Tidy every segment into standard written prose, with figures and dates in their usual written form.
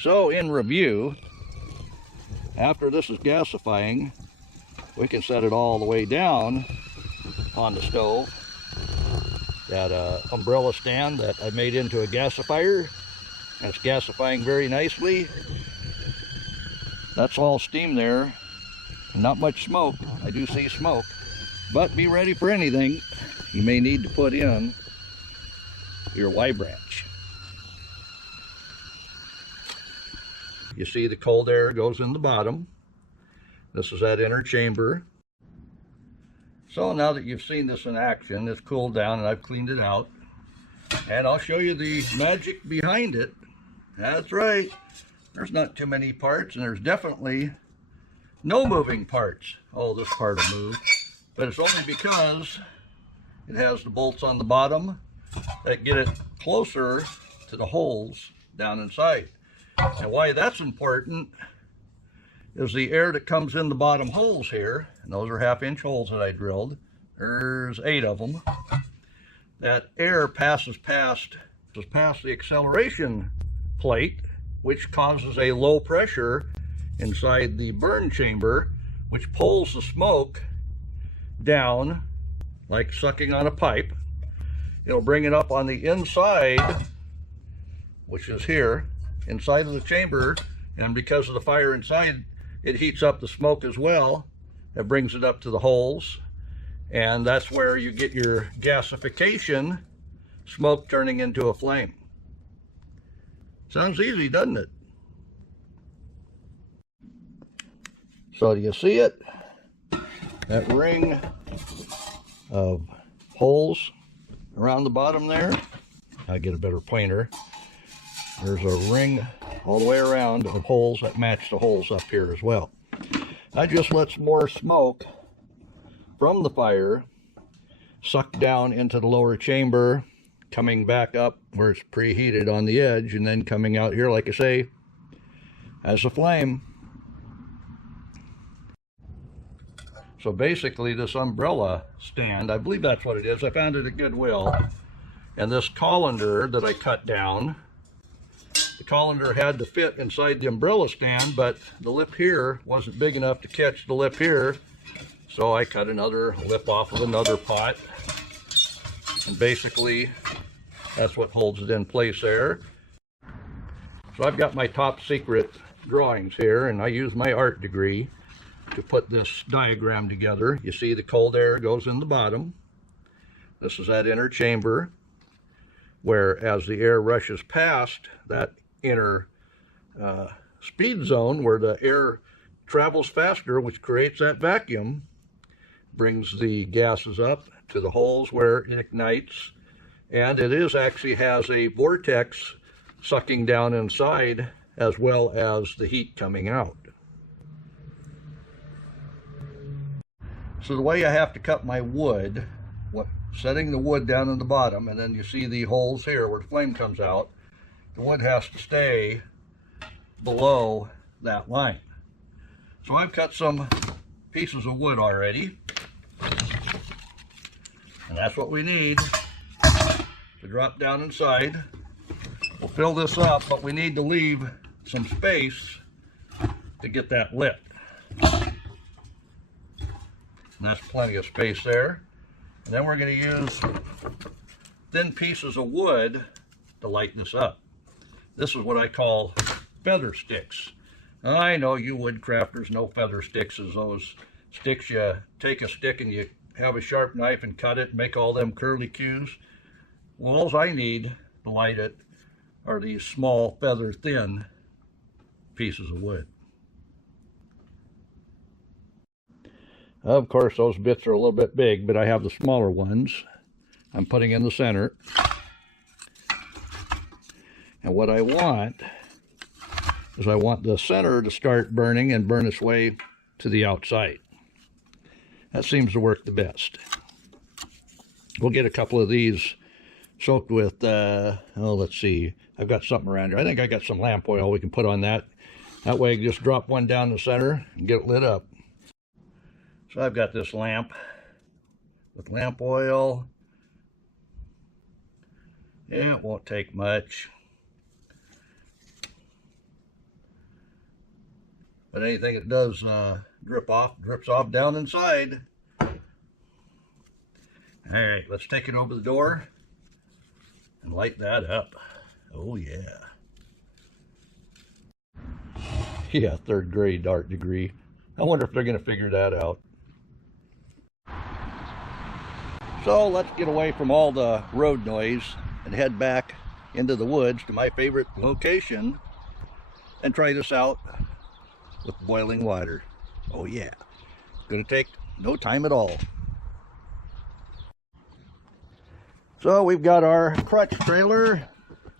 So in review, after this is gasifying, we can set it all the way down on the stove. That umbrella stand that I made into a gasifier, and it's gasifying very nicely. That's all steam there, not much smoke. I do see smoke, but be ready for anything. You may need to put in your Y branch. You see the cold air goes in the bottom. This is that inner chamber. So now that you've seen this in action, it's cooled down and I've cleaned it out. And I'll show you the magic behind it. That's right. There's not too many parts, and there's definitely no moving parts. Oh, this part will move. But it's only because it has the bolts on the bottom that get it closer to the holes down inside. And why that's important is the air that comes in the bottom holes here, and those are 1/2-inch holes that I drilled. There's 8 of them. That air passes past the acceleration plate, which causes a low pressure inside the burn chamber, which pulls the smoke down like sucking on a pipe. It'll bring it up on the inside, which is here, inside of the chamber, and because of the fire inside, it heats up the smoke as well. It brings it up to the holes, and that's where you get your gasification, smoke turning into a flame. Sounds easy, doesn't it? So do you see it? That ring of holes around the bottom there. I'll get a better pointer. There's a ring all the way around of holes that match the holes up here as well. That just lets more smoke from the fire suck down into the lower chamber, coming back up where it's preheated on the edge, and then coming out here, like I say, as a flame. So basically this umbrella stand, I believe that's what it is, I found it at Goodwill, and this colander that I cut down, the colander had to fit inside the umbrella stand, but the lip here wasn't big enough to catch the lip here, so I cut another lip off of another pot, and basically that's what holds it in place there. So I've got my top secret drawings here, and I use my art degree to put this diagram together. You see the cold air goes in the bottom. This is that inner chamber, where as the air rushes past that inner speed zone where the air travels faster, which creates that vacuum, brings the gases up to the holes where it ignites, and it is actually has a vortex sucking down inside as well as the heat coming out. So the way I have to cut my wood, setting the wood down in the bottom, and then you see the holes here where the flame comes out, the wood has to stay below that line. So I've cut some pieces of wood already, and that's what we need to drop down inside. We'll fill this up, but we need to leave some space to get that lit. And that's plenty of space there. And then we're going to use thin pieces of wood to light this up. This is what I call feather sticks. Now, I know you wood crafters know feather sticks as those sticks you take a stick and you have a sharp knife and cut it and make all them curly cues. Well, all I need to light it are these small feather thin pieces of wood. Of course, those bits are a little bit big, but I have the smaller ones I'm putting in the center. And what I want is I want the center to start burning and burn its way to the outside. That seems to work the best. We'll get a couple of these soaked with, let's see, I've got something around here. I think I got some lamp oil we can put on that. That way, just drop one down the center and get it lit up. So I've got this lamp with lamp oil. Yeah, it won't take much. But anything that does drip off, drips off down inside. All right, let's take it over the door and light that up. Oh yeah. Yeah, 3rd grade art degree. I wonder if they're going to figure that out. So let's get away from all the road noise and head back into the woods to my favorite location and try this out with boiling water. Oh yeah, it's going to take no time at all. So we've got our crutch trailer,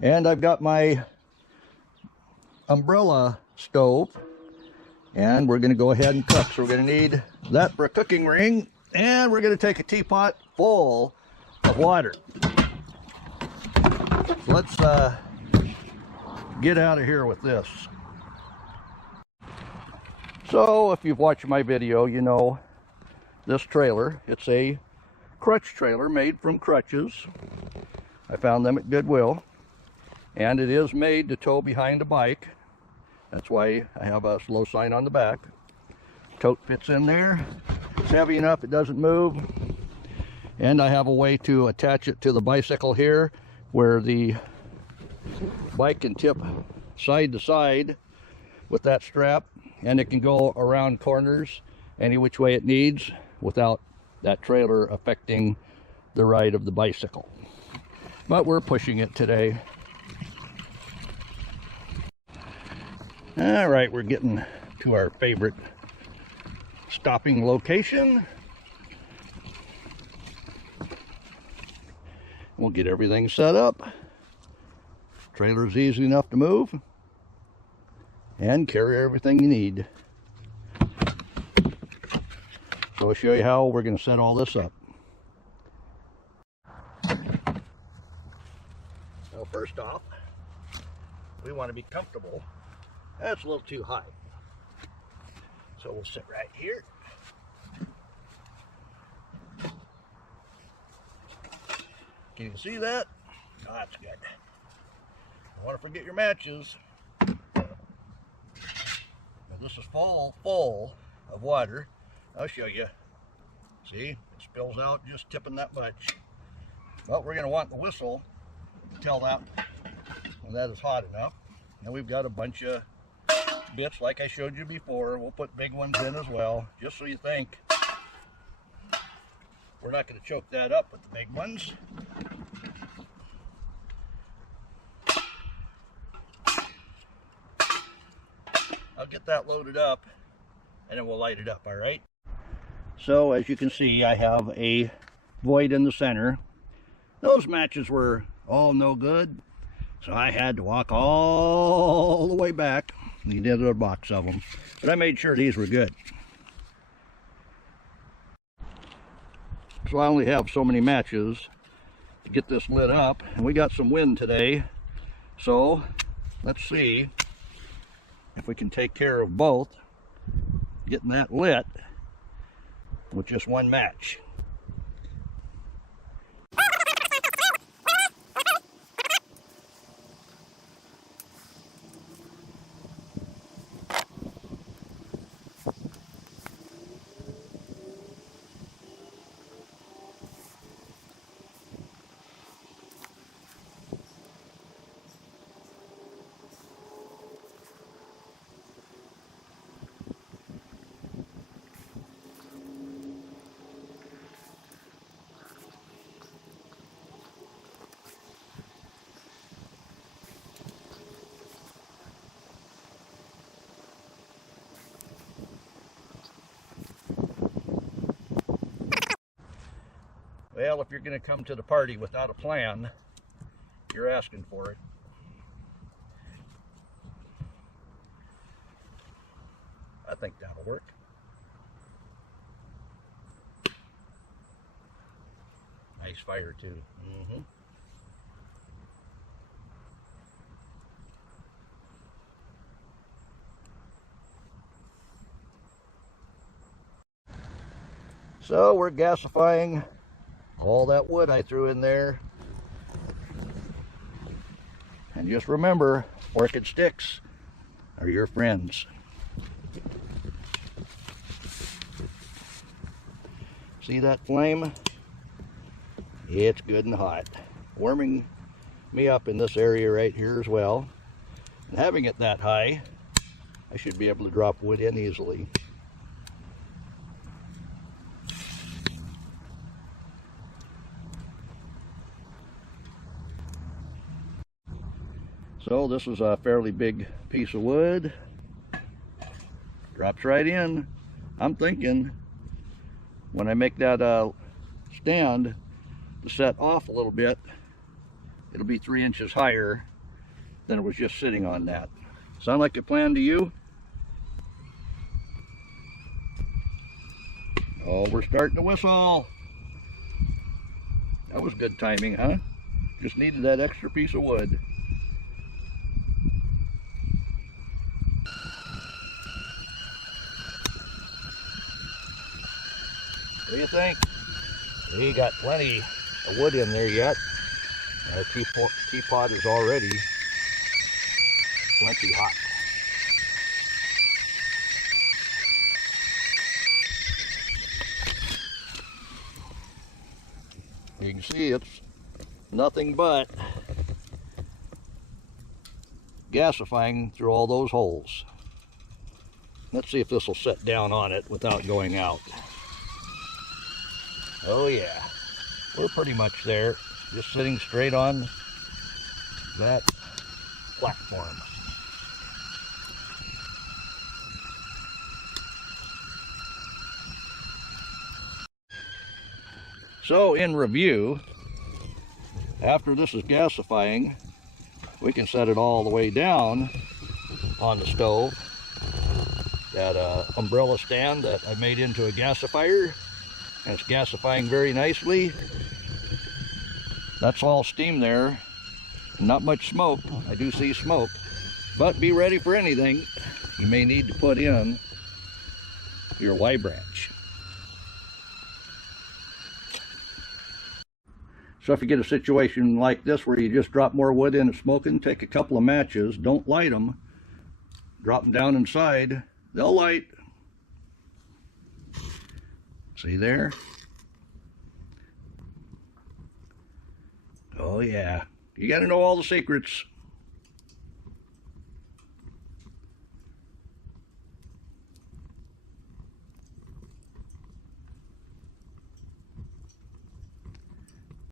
and I've got my umbrella stove, and we're going to go ahead and cook. So we're going to need that for a cooking ring, and we're going to take a teapot full of water. So let's get out of here with this. So if you've watched my video, you know this trailer. It's a crutch trailer made from crutches. I found them at Goodwill, and it is made to tow behind a bike. That's why I have a slow sign on the back. Tote fits in there. It's heavy enough it doesn't move, and I have a way to attach it to the bicycle here where the bike can tip side to side with that strap, and it can go around corners any which way it needs without that trailer affecting the ride of the bicycle. But we're pushing it today. All right, we're getting to our favorite stopping location. We'll get everything set up. Trailer's easy enough to move and carry everything you need. So I'll show you how we're going to set all this up. Well, first off, we want to be comfortable. That's a little too high. So we'll sit right here. Can you see that? Oh, that's good. Don't want to forget your matches. Now, this is full of water. I'll show you. See, it spills out just tipping that much. Well, we're going to want the whistle to tell that when that is hot enough. And we've got a bunch of bits like I showed you before. We'll put big ones in as well, just so you think. We're not going to choke that up with the big ones. I'll get that loaded up and then we'll light it up, all right? So as you can see, I have a void in the center. Those matches were all no good, so I had to walk all the way back and get a box of them. But I made sure these were good. So I only have so many matches to get this lit up, and we got some wind today. So let's see if we can take care of both, getting that lit with just one match. Well, if you're going to come to the party without a plan, you're asking for it. I think that'll work. Nice fire too. So we're gasifying all that wood I threw in there. And just remember, orchid sticks are your friends. See that flame? It's good and hot. Warming me up in this area right here as well. And having it that high, I should be able to drop wood in easily. So this is a fairly big piece of wood. Drops right in. I'm thinking when I make that stand to set off a little bit, it'll be 3 inches higher than it was just sitting on that. Sound like a plan to you? Oh, we're starting to whistle. That was good timing, huh? Just needed that extra piece of wood. What do you think? We got plenty of wood in there yet. Our teapot is already plenty hot. You can see it's nothing but gasifying through all those holes. Let's see if this will set down on it without going out. Oh yeah, we're pretty much there, just sitting straight on that platform. So in review, after this is gasifying, we can set it all the way down on the stove. That umbrella stand that I made into a gasifier, and it's gasifying very nicely. That's all steam there, not much smoke. I do see smoke, but be ready for anything. You may need to put in your Y branch. So if you get a situation like this where you just drop more wood in, it's smoking, take a couple of matches, don't light them, drop them down inside, they'll light. See there? Oh yeah, you got to know all the secrets.